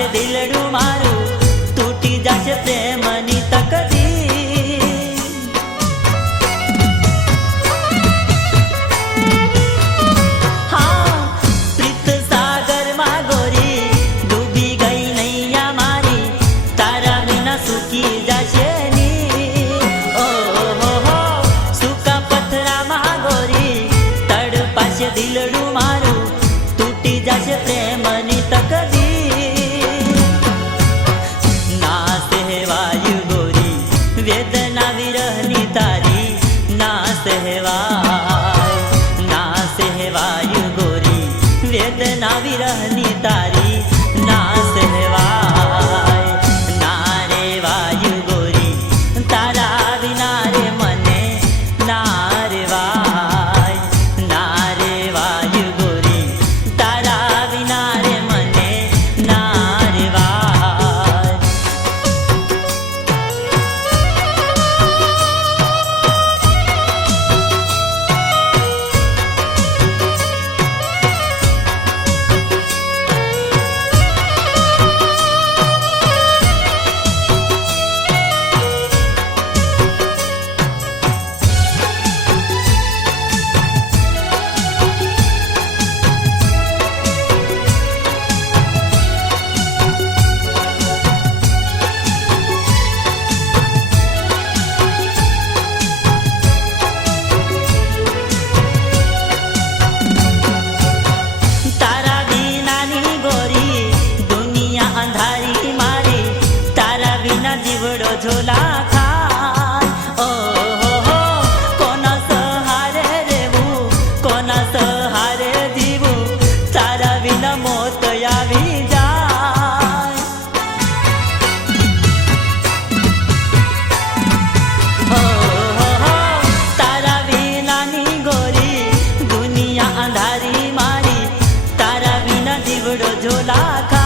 पाछे दिलडू मारू तूटी जाशे प्रेमनी तकदीर। हाँ प्रीत सागर मा गोरी डूबी गई नैया मारी तारा विना सुखी जाशे नीर। ओ हो सूका पथरा मा गोरी तड़पाशे दिलडू मारू तूटी जाशे प्रेमनी तकदीर। वेदना विरहनी तारी ना सहवायु गोरी वेदना विरहनी तारी ना सहवाय। ना रे वायु गोरी तारा विना रे मने ना रेवाय। ना रे वायु गोरी तारा विना रे मने ना रेवाय। जीवड़ो झोला खाय। ओ हो कोना सहारे रेवू कोना सहारे जीवू तारा विना मोत आवी जाय। ओ हो तारा विनानी गोरी दुनिया अंधारी मारी तारा विना जीवड़ो झोला खाय।